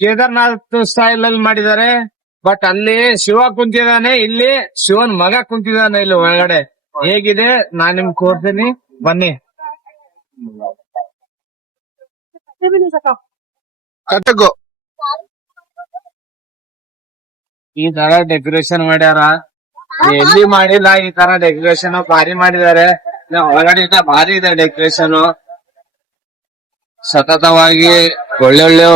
Kedarnath style ಅಲ್ಲಿ ಮಾಡಿದ್ದಾರೆ. But ಅಲ್ಲಿ ಶಿವ ಕುಂತಿದ್ದಾನೆ ಇಲ್ಲಿ ಶಿವನ್ ಮಗ ಕುಂತಿದ್ದಾನೆ ಇಲ್ಲಿ ಒಳಗಡೆ. ಹೇಗಿದೆ? ನಾನ್ ನಿಮ್ ಕೋರ್ತೀನಿ ಬನ್ನಿ. ಕಟಗು ಈ ತರ ಡೆಕೋರೇಷನ್ ಮಾಡ್ಯಾರ. ಎಲ್ಲಿ ಮಾಡಿಲ್ಲ ಈ ತರ ಡೆಕೋರೇಷನ್ ಭಾರಿ ಮಾಡಿದ್ದಾರೆ. ಒಳಗಡೆ ಇಂದ ಭಾರಿ ಇದೆ ಡೆಕೋರೇಷನ್ ಸತತವಾಗಿ ಒಳ್ಳೊಳ್ಳೆ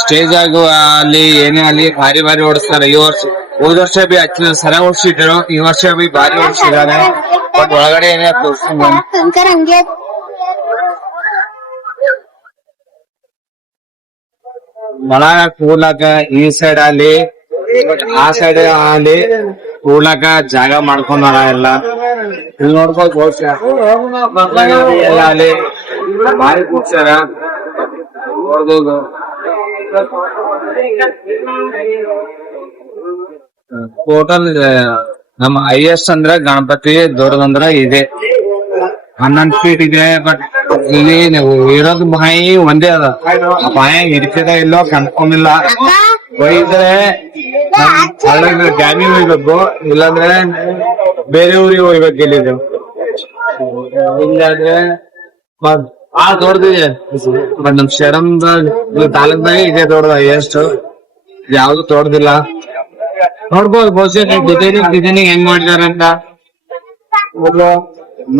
ಸ್ಟೇಜ್ ಆಗುವ ಅಲ್ಲಿ ಏನೇ ಅಲ್ಲಿ ಭಾರಿ ಭಾರಿ ಓಡಿಸ್ತಾರೆ. ಈ ವರ್ಷ, ಹೋದ ವರ್ಷ ಬಿ ಹಚ್ಚಿನ ಸರ ಓಡಿಸಿದ್ರು, ಈ ವರ್ಷ ಬಿ ಭಾರಿ ಓಡಿಸಿದ್ದಾರೆ. ಬಟ್ ಒಳಗಡೆ ಏನೇ ಒಳಗ ಕೂಡ್ಲಾಕ ಈ ಸೈಡ್ ಅಲ್ಲಿ ಆ ಸೈಡ್ ಅಲ್ಲಿ ಕೂಡ್ಲಾಕ ಜಾಗ ಮಾಡ್ಕೊಂಡಾರ ಎಲ್ಲ. ಇಲ್ಲಿ ನೋಡ್ಬೋದು ಎಲ್ಲ ಅಲ್ಲಿ ಭಾರಿ ಕೂಡ್ಸ್ಯಾರ ಟೋಟಲ್ ನಮ್ಮ ಐಎಸ್ ಅಂದ್ರೆ ಗಣಪತಿ ದೊಡ್ಡದಂದ್ರ ಇದೆ. ಹನ್ನೊಂದು ಫೀಟ್ ಇದೆ ಬಟ್ ಇಲ್ಲಿ ನೀವು ಇರೋದು ಬಾಯಿ ಒಂದೇ ಅದ. ಆ ಹಿಡಿತದ ಇಲ್ಲೋ ಕನ್ಕೊಂಡಿಲ್ಲ ಒಯ್ದ್ರೆ ಡ್ಯಾಮಿಗೆ ಹೋಗ್ಬೇಕು, ಇಲ್ಲಾಂದ್ರೆ ಬೇರೆ ಊರಿಗೆ ಹೋಗ್ಬೇಕು ಇಲ್ಲಿದ್ದು ಇಲ್ಲಾಂದ್ರೆ ಬಾಳ ದೊಡ್ಡದಿದೆ. ಬಟ್ ನಮ್ ಶರಮ್ದ ತಾಲೂಕ್ದಾಗ ಇದೆ ದೊಡ್ಡದ ಎಷ್ಟು. ಯಾವ್ದು ದೊಡ್ಡದಿಲ್ಲ. ನೋಡ್ಬೋದು ಬಹುಶಃ ಡಿಸೈನಿಂಗ್ ಡಿಸೈನಿಂಗ್ ಹೆಂಗ್ ಮಾಡಿದಾರೆ ಅಂತ?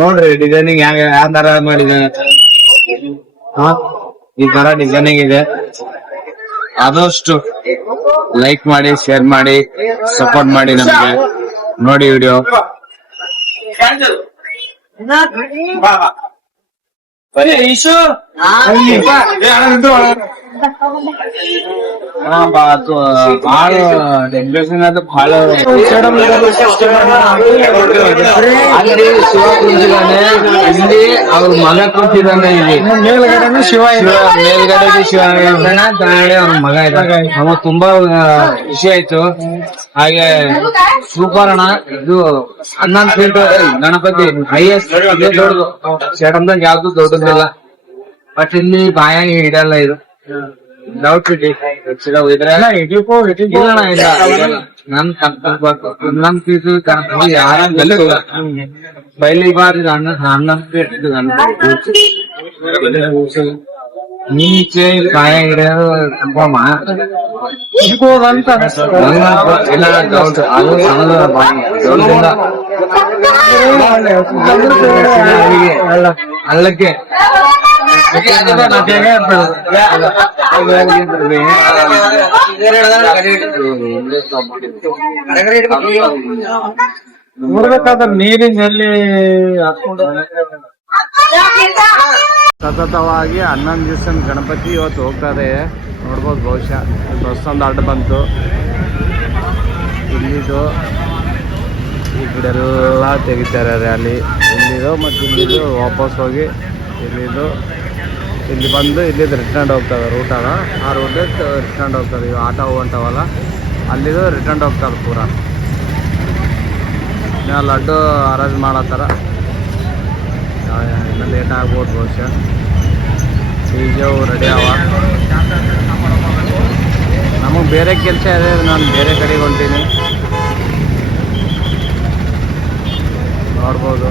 ನೋಡ್ರಿ ಡಿಸೈನಿಂಗ್ ಯಾವ ಯಾವ ತರ ಮಾಡಿದಾರೆ ಹಾ? ಈ ತರ ಡಿಸೈನಿಂಗ್ ಇದೆ. ಆದಷ್ಟು ಲೈಕ್ ಮಾಡಿ ಶೇರ್ ಮಾಡಿ ಸಪೋರ್ಟ್ ಮಾಡಿ ನಮಗೆ. ನೋಡಿ ವಿಡಿಯೋ 快点，医生！ಬಹಳ ಡೆಕೋರೇಷನ್ ಅದು ಬಹಳ ಅಲ್ಲಿ ಶಿವ ಕುಂತಿದ್ದಾನೆ ಇಲ್ಲಿ ಅವ್ರ ಮಗ ಕುಂತಿದ್ದಾನೆ ಇಲ್ಲಿ. ಮೇಲ್ಗಡೆ ಶಿವ ಮೇಲ್ಗಡೆ ಶಿವ ಇದ್ದಾನೆ. ಕೆಳಗಡೆ ಅವ್ರ ಮಗ ಇದ್ದಾನೆ. ಅವ ತುಂಬಾ ಖುಷಿ ಆಯ್ತು. ಹಾಗೆ ಸೂಪರ್ ಅಣ್ಣ. ಇದು ಹನ್ನೊಂದು ಫೀಟ್ ಗಣಪತಿ ಹೈಯೆಸ್ಟ್ ದೊಡ್ಡದು. ಶೇಡಮ್ದಾಗ ಯಾವ್ದು ದೊಡ್ಡದಿಲ್ಲ. ಬಟ್ ಇಲ್ಲಿ ಬಾಯಾಗಿ ಹಿಡಲ್ಲ ಇದು ಡೌಟ್ ಇಡಿ ಇದ್ರೆಲ್ಲ ಇಡೀಪೋ ಇಲ್ಲಣ್ಣ ಇಲ್ಲ ಇಲ್ಲ. ನನ್ ನನ್ ಫೀಸು ಕಣಕ್ಕೆ ಯಾರ ಬೈಲಿ ಬಾರಿ ಅಣ್ಣ ಅಣ್ಣ ಗಣಪತಿ ನೀಚೆ ಕಾಯ ಹಿಡಿಯೋದು ತುಂಬಾ ಮಾ ಇರ್ಬೋದಂತ ಇಲ್ಲ ಡೌಟ್ ಅದು ಸಣ್ಣದ ಬಾಯಿ ದೊಡ್ಡದಿಲ್ಲ ಅಲ್ಲ ಅಲ್ಲಕ್ಕೆ ನೋಡ್ಬೇಕಾದ್ರೆ ನೀರಿನಲ್ಲಿ ಸತತವಾಗಿ ಹನ್ನೊಂದು ದಿವಸ ಗಣಪತಿ ಇವತ್ತು ಹೋಗ್ತಾರೆ. ನೋಡ್ಬೋದು ಬಹುಶಃ. ಒಂದು ಅಡ್ಡ ಬಂತು. ಇಲ್ಲಿದು ಈ ಕಡೆ ಎಲ್ಲ ತೆಗಿತಾರೆ ರ್ಯಾಲಿ ಇಲ್ಲಿದು ಮತ್ತು ಇಲ್ಲಿದು ವಾಪಸ್ ಹೋಗಿ ಇಲ್ಲಿದು, ಇಲ್ಲಿ ಬಂದು ಇಲ್ಲಿದ್ದು ರಿಟರ್ನ್ ಹೋಗ್ತವೆ ರೂಟನ ಆ ರೂಟ್ ರಿಟರ್ನ್ ಹೋಗ್ತದೆ. ಇವು ಆಟೋ ಹೊಂಟವಲ್ಲ ಅಲ್ಲಿದು ರಿಟರ್ನ್ ಹೋಗ್ತದೆ ಪೂರ. ಇನ್ನು ಲಡ್ಡು ಅರೇಂಜ್ ಮಾಡತ್ತಾರ ಇನ್ನು ಲೇಟ್ ಆಗ್ಬೋದು ಬಹುಶಃ. ಬೀಜವು ರೆಡಿ ಅವ. ನಮಗೆ ಬೇರೆ ಕೆಲಸ ಇದೆ ನಾನು ಬೇರೆ ಕಡೆಗೆ ಹೊಂಟೀನಿ. ನೋಡ್ಬೋದು.